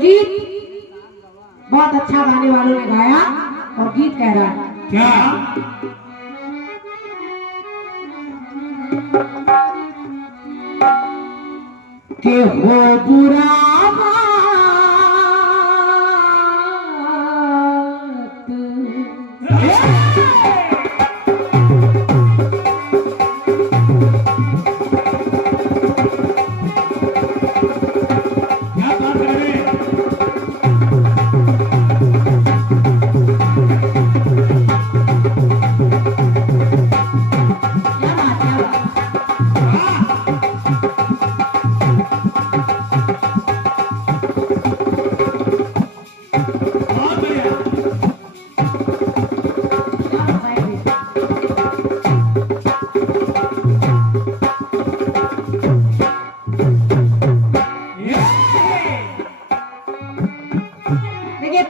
गीत बहुत अच्छा गाने वालों ने गाया और गीत कह रहा है क्या? कि हो बुरा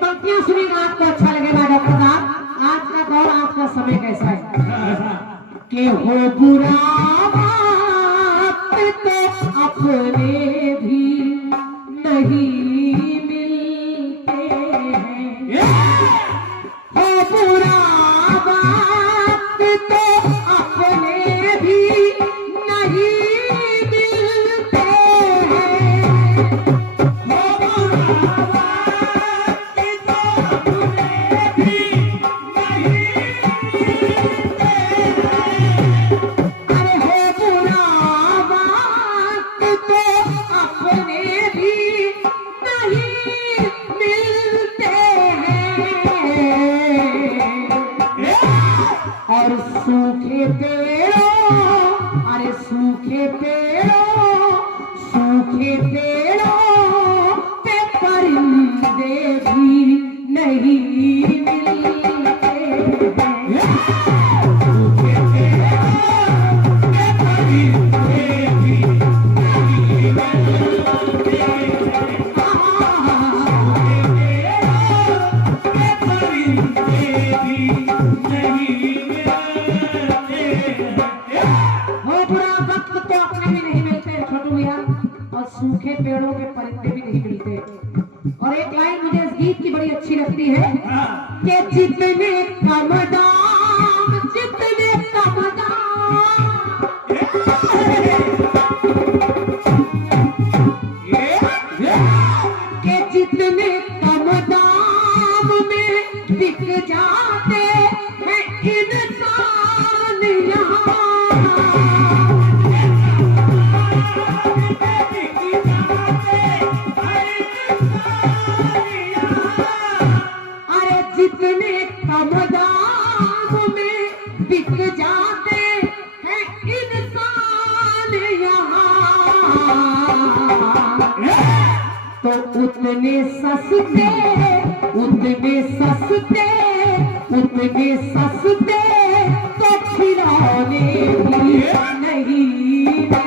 पंक्तियां सुनिएगा आपको अच्छा लगेगा डॉक्टर साहब। आज का दौर आज का समय कैसा है कि हो बुरा वक्त तो अपने भी नहीं मिलते हैं। हो बुरा वक्त तो अपने भी नहीं मिलते हैं। और सूखे पेड़ों, अरे सूखे पेड़ों, सूखे पेड़ों पे परिंदे भी नहीं मिलते हैं। सूखे पेड़ों पे परिंदे भी नहीं मिलते हैं। सूखे पेड़ों पे परिंदे भी नहीं। और सूखे पेड़ों के परिंदे भी नहीं मिलते। और एक लाइन मुझे इस गीत की बड़ी अच्छी लगती है कि जितने कम दाम, जितने कम दाम, कि जितने कम दाम में बिक जाते हैं इंसान यहाँ। जितने कम दाम में बिक जाते हैं इंसान यहाँ, तो उतने सस्ते, उतने सस्ते, उतने सस्ते तो खिलौने भी नहीं मिलते।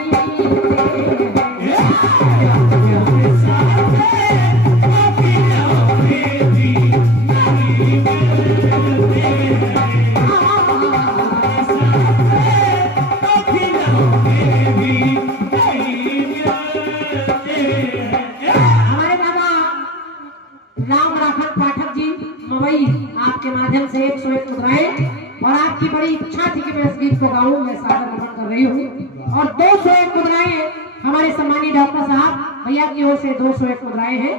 आपके माध्यम से 101 मुद्राएं, और आपकी बड़ी इच्छा थी कि मैं इस गीत को गाऊं, मैं सादर अर्पण कर रही हूं। और 201 मुद्राएं हमारे सम्मानीय डॉक्टर साहब भैया की ओर से 201 मुद्राएं हैं।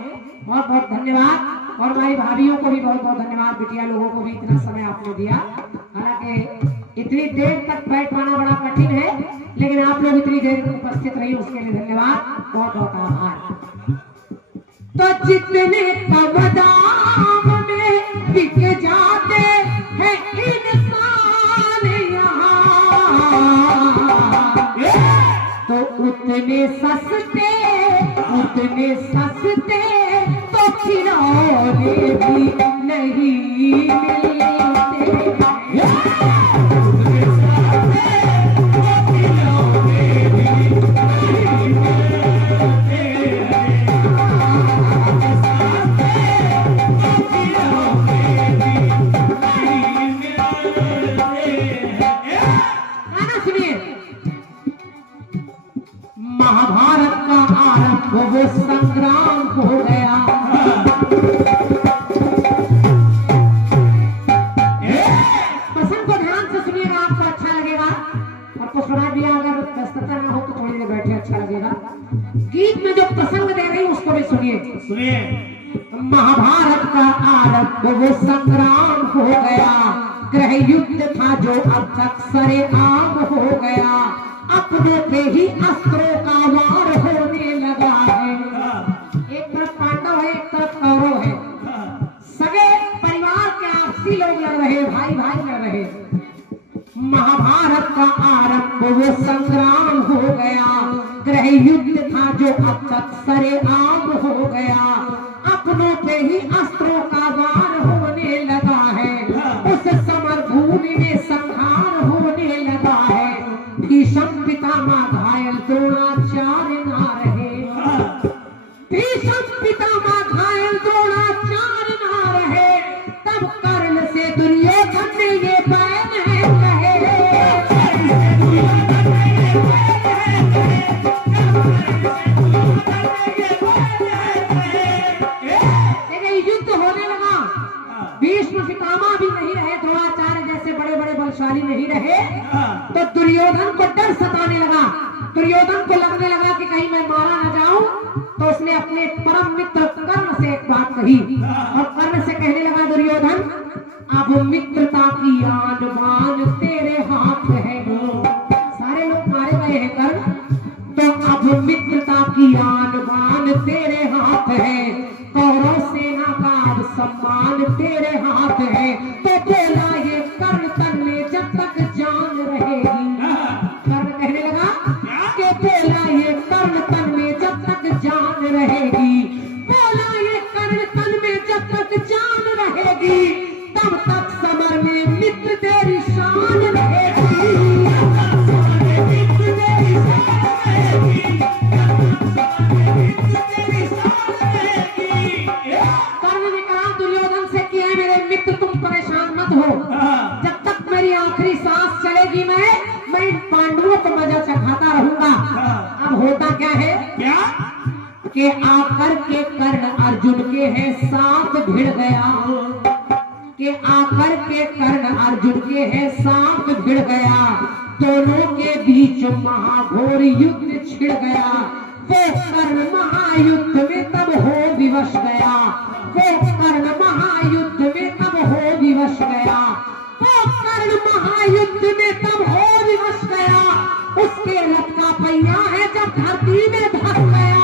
बहुत बहुत धन्यवाद। और हमारी भाभियों को भी बहुत बहुत धन्यवाद। बिटिया लोगों को भी इतना समय आपने दिया। हालांकि इतनी देर तक बैठ पाना बड़ा कठिन है, लेकिन आप लोग इतनी देर उपस्थित रही उसके लिए धन्यवाद, बहुत बहुत आभार। तो जितने कम दाम में बिक जाते हैं इंसान यहाँ, तो उतने सस्ते, उतने सस्ते तो खिलौने भी नहीं मिलते। महाभारत का आरंभ वो संग्राम हो गया। पसंद को ध्यान से सुनिएगा, आपको अच्छा लगेगा। और कुछ सुना दिया, अगर व्यस्तता ना हो तो थोड़ी देर बैठे, अच्छा लगेगा। गीत में जो प्रसंग दे रही उसको भी सुनिए। सुनिए। महाभारत का आरंभ वो संग्राम हो गया, गृह युद्ध था जो अब तक सरेआम हो गया, अपनों पे ही अस्त्रों का वार होने लगा है। एक तरफ पांडव है, एक तरफ कौरव है, सगे परिवार के आपसी लोग लड़ रहे, भाई भाई लड़ रहे। महाभारत का आरंभ वो संग्राम हो गया, गृह युद्ध था जो अब तक सरेआम हो गया, अपनों पे ही अस्त्रों का वार होने लगा है, उस समर भूमि में संहार होने लगा है। भीष्म पितामह घायल, द्रोणाचार्य ना रहे, भीष्म पितामह घायल, द्रोणाचार्य ना रहे, तब कर्ण से दुर्योधन ने ये बैन कहे। युद्ध होने लगा, भीष्म पितामह भी नहीं रहे, द्रोणाचार्य जैसे बड़े बड़े बलशाली नहीं रहे, तो दुर्योधन को डर सताने लगा। दुर्योधन को लगने लगा कि कहीं मैं मारा न जाऊं, तो उसने अपने परम मित्र कर्ण से एक बात कही, और कर्ण से कहने लगा, दुर्योधन अब मित्रता की आन बान तेरे हाथ है। सारे लोग मारे गए हैं कर्ण, तो अब मित्रता की आन बान तेरे हाथ है, कौरव सेना का अब सम्मान तेरे हाथ है। तो बोला ये कर्ण तन में जब तक जान रहेगी, कर्ण कहने लगा कि बोला ये कर्ण तन में जब तक जान रहेगी, बोला ये कर्ण तन में जब तक जान रहेगी, तब तक समर में मित्र तेरी शान रहेगी। कर्ण ने कहा दुर्योधन से कि है मेरे मित्र तुम परेशान मत हो, जब तक मेरी आखिरी सांस चलेगी मैं इन पांडवों को मजा चखाता रहूंगा। अब होता क्या है, क्या कि आकर के कर्ण अर्जुन के हैं साथ भिड़ गया, कि आकर के कर्ण अर्जुन के हैं साथ भिड़ गया, दोनों के बीच महाघोर युद्ध छिड़ गया। वो कर्ण महायुद्ध में तब हो विवश गया, वो कर्ण महायुद्ध में तब हो विवश गया, वो कर्ण महायुद्ध में तब हो विवश गया। उसके रथ का पहिया है जब धरती में धस गया,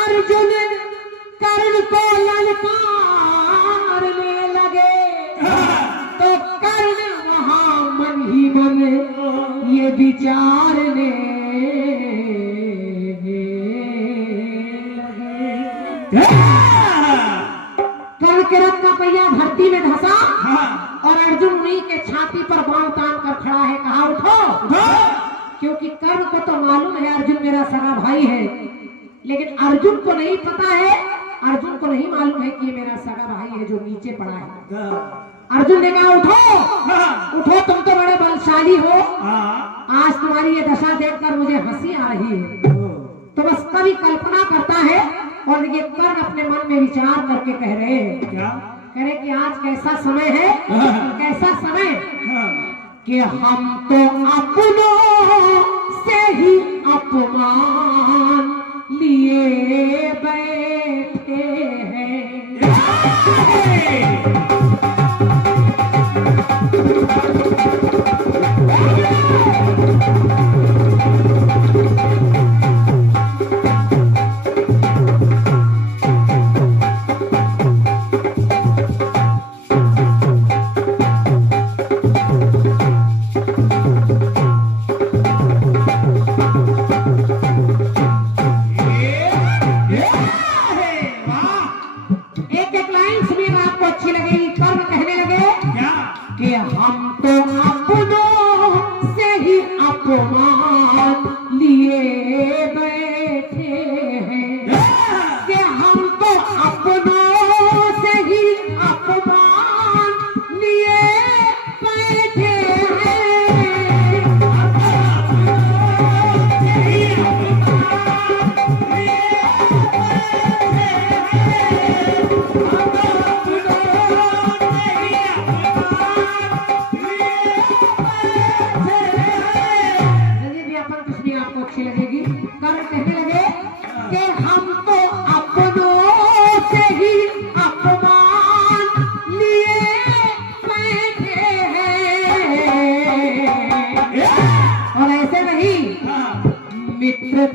अर्जुन कर्ण को ललकारने लगे, तो कर्ण वहां मन ही मन ये विचारने लगे। कर्ण के रथ का पहिया धरती में धंसा, और अर्जुन उन्हीं के छाती पर बाण तान कर खड़ा है, कहा उठो। क्योंकि कर्ण को तो मालूम है अर्जुन मेरा सगा भाई है, लेकिन अर्जुन को नहीं पता है, अर्जुन को नहीं मालूम है कि ये मेरा सगा भाई है जो नीचे पड़ा है। अर्जुन ने कहा उठो, उठो, तुम तो बड़े बलशाली हो, आज तुम्हारी ये दशा देखकर मुझे हंसी आ रही है। तो बस कभी कल्पना करता है, और ये कर्ण अपने मन में विचार करके कह रहे हैं, कह रहे कि आज कैसा समय है, कैसा समय कि हम तो अपनों से ही अपमान लिए बैठे हैं। एक एक लाइन सुनिएगा, आपको अच्छी लगेगी।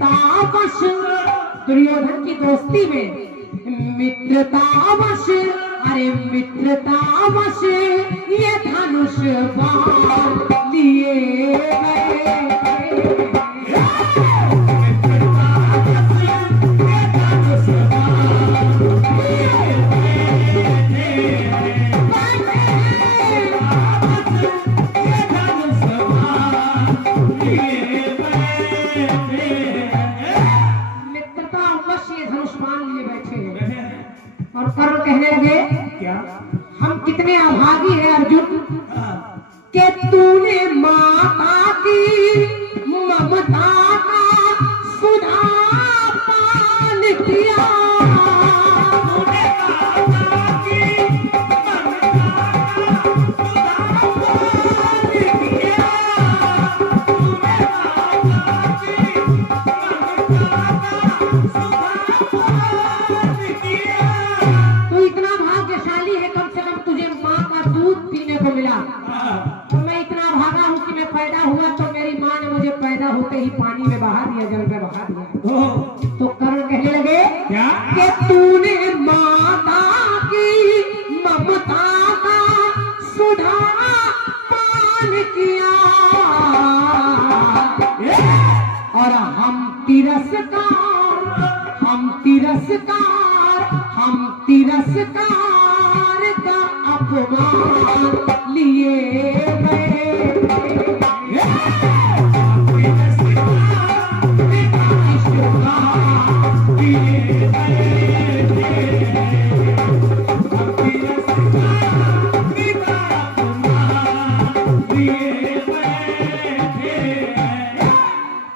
मित्रतावश दुर्योधन की दोस्ती में मित्रतावश, अरे मित्रतावश ये धनुष बाण लिए गए। और कर्ण कहने लगे क्या हम कितने अभागी हैं अर्जुन के तूने माता की ममता का सुधा पान किया। तूने माता की ममता का सुधा पान किया। तूने माता की ममता का सुधा पान किया। मिला तो मैं इतना भागा हूँ कि मैं पैदा हुआ तो मेरी माँ ने मुझे पैदा होते ही पानी में बहा दिया, जल में बहा दिया। तो कर्ण कहने लगे क्या कि तूने माता की ममता का सुधा पान किया और हम तिरस्कार का अपमान लिए गए।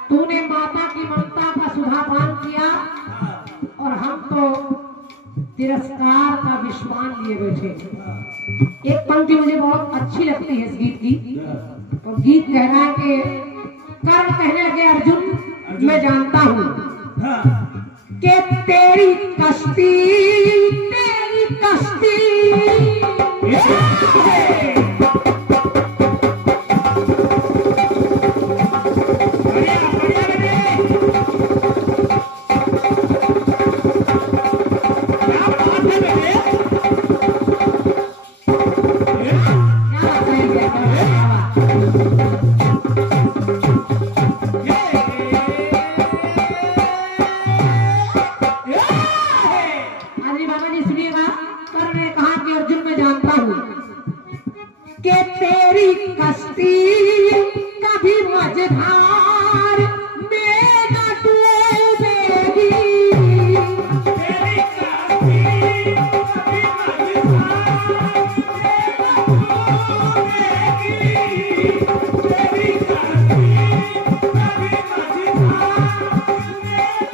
तूने माता की ममता का सुधापान किया और हम तो तिरस्कार का विश्वान लिए बैठे। एक पंक्ति मुझे बहुत अच्छी लगती है इस गीत की, और गीत कह रहा है कि कर्ण कहने लगे अर्जुन मैं जानता हूँ कि तेरी कश्ती कभी मझधार में न डूबेगी। तेरी कश्ती कभी मझधार में न डूबेगी। तेरी कश्ती कभी मझधार में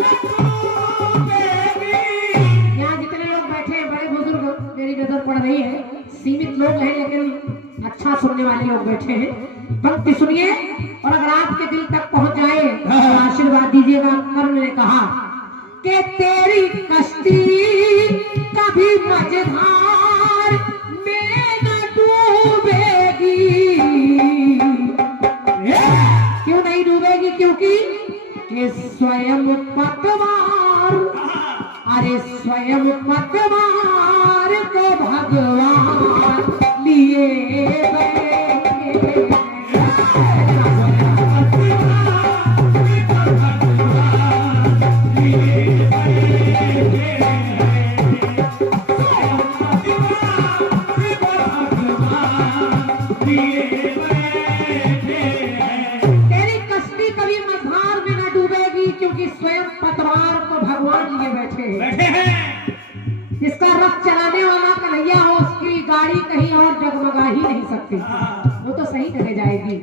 न डूबेगी। यहाँ जितने लोग बैठे हैं बड़े बुजुर्ग, मेरी नजर पड़ रही है, सीमित लोग हैं लेकिन अच्छा सुनने वाले लोग बैठे हैं। पंक्ति सुनिए और अगर आपके दिल तक पहुंच जाए तो आशीर्वाद दीजिएगा। कर्ण ने कहा कि तेरी कश्ती कभी मझधार में न डूबेगी। क्यों नहीं डूबेगी? क्योंकि कि स्वयं पतवार, अरे स्वयं पतवार को भगवान लिए गए। तेरी कश्ती कभी मझधार में न डूबेगी क्योंकि स्वयं पतवार को भगवान लिए बैठे हैं। जिसका रथ चलाने वाला कन्हैया हो उसकी गाड़ी कहीं और जगमगा ही नहीं सकती, वो तो सही जगह जाएगी।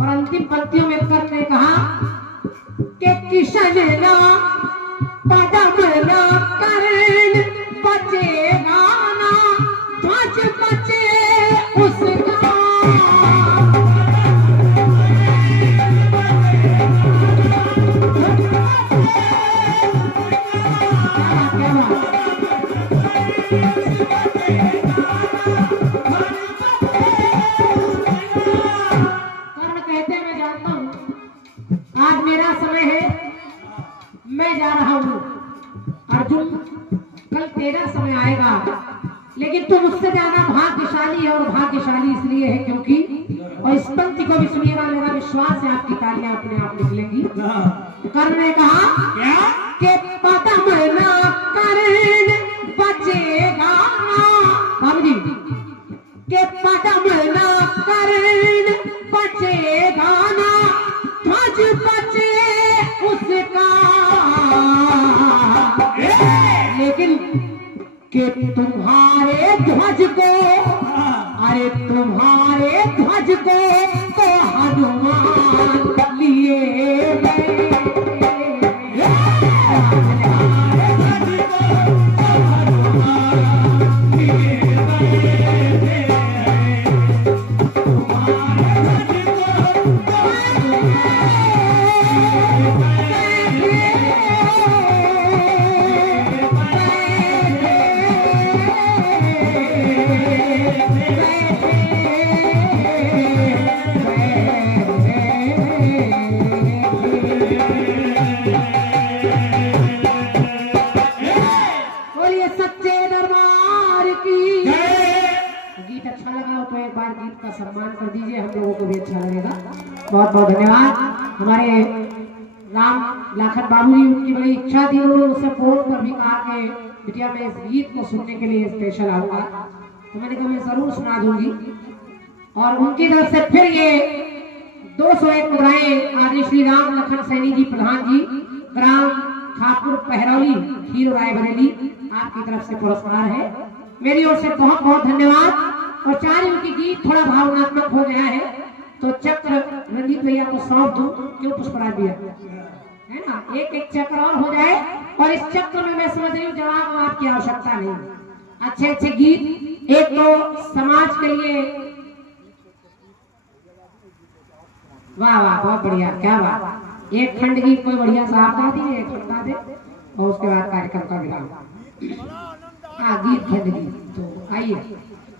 और अंतिम पंक्तियों में कर्ण ने कहा कि किशन ना पदम ना कर्ण बचेगा ना ध्वज बचे उसका। जाएगा, लेकिन तुम उससे ज्यादा भाग्यशाली है, और भाग्यशाली इसलिए है क्योंकि, और इस पंक्ति को भी सुनिएगा, मेरा विश्वास है आपकी तालियां अपने आप निकलेंगी। कर्ण ने कहा क्या कि पदम न कर्ण बचेगा, बाबू जी, के पदम न कर्ण बचेगा ना, ध्वज बचे उसका, लेकिन कि तुम्हारे ध्वज को, अरे तुम्हारे ध्वज को तो हनुमान लिए गए। सम्मान कर दीजिए, हम लोगों को भी अच्छा लगेगा। बहुत बहुत धन्यवाद। हमारे राम लाखन बाबू जी, उनकी बड़ी इच्छा थी, उन्होंने मुझसे फोन पर भी कहा कि बिटिया मैं इस गीत को सुनने के लिए स्पेशल आऊंगा, तो मैंने कहा मैं जरूर सुना दूंगी। और उनकी तरफ से फिर ये 201 मुद्राएं आदि श्री राम लखन सैनी जी प्रधान जी, ग्राम खापुर पहरौली, खीर रायबरेली, आपकी तरफ से पुरस्कार है। मेरी ओर से बहुत बहुत धन्यवाद। और चाहे उनकी गीत थोड़ा भावनात्मक हो गया है तो चक्र रंजीत भैया को सौंप दूं, क्यों पुष्पराज भैया, है ना, एक एक चक्र और हो जाए, और इस चक्र में मैं समझ रही हूँ जवाब आपकी आवश्यकता नहीं। अच्छे अच्छे गीत, एक तो समाज के लिए, वाह वाह बहुत बढ़िया, क्या बात, एक खंड गीत कोई बढ़िया सा आप गा दीजिए, एक खंड गा दे, और उसके बाद कार्यक्रम का विराम। हाँ गीत खंड गीत, तो आइए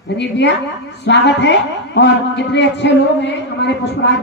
रंजीत भैया, स्वागत है। और कितने अच्छे लोग हैं हमारे पुष्पराज